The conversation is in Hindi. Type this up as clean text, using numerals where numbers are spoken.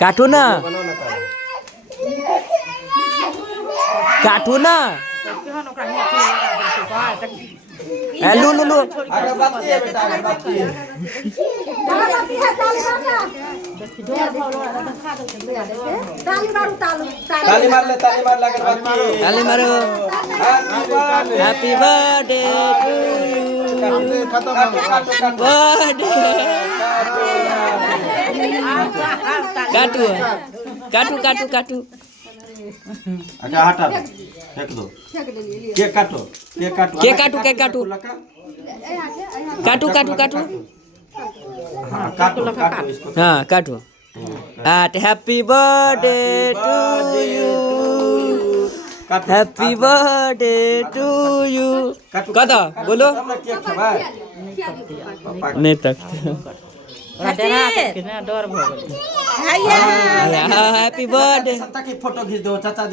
काटू ना काटू ना लू लू लू अगरबत्ती है बेटा अगरबत्ती है ताली मार ले अगरबत्ती ताली मारो happy birthday to you birthday काटू काटू काटू काटू अच्छा हटा दो फेंक दो केक काटो केक काटू केक काटू काटू काटू काटू हाँ काटो काटो इसको हाँ काटू एट happy birthday to you happy birthday to you कत बोलो नहीं तक हैप्पी बर्थडे फोटो खींच दो चाचा